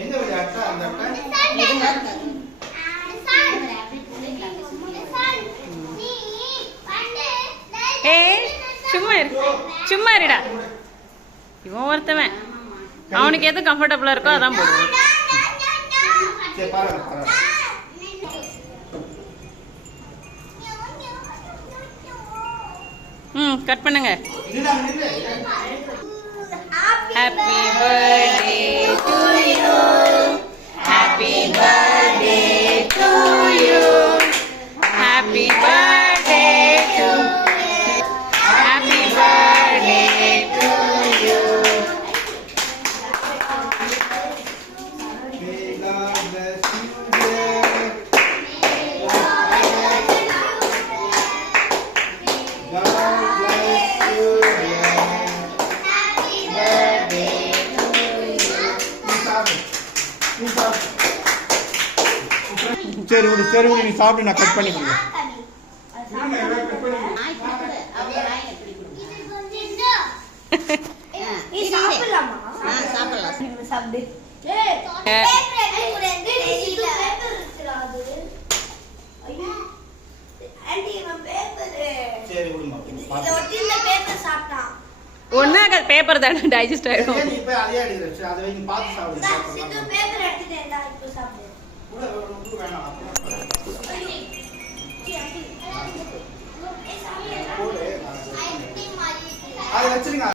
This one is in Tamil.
எங்க விளையாட்டா அந்த சும்மா இருடா. இவன் ஒருத்தவன் அவனுக்கு எது கம்ஃபர்டபுளா இருக்கோ அதான் போடுவான். கட் பண்ணுங்க. Happy birthday to you, happy birthday to you, happy birthday to, happy birthday to you. சரி விடு சரி விடு, நீ சாப்பிட்டு நான் கட் பண்ணி கொடுங்க. ஒன்னா பேப்பர் தானே டைஜஸ்ட் ஆயிடும். அதை வச்சிருங்க.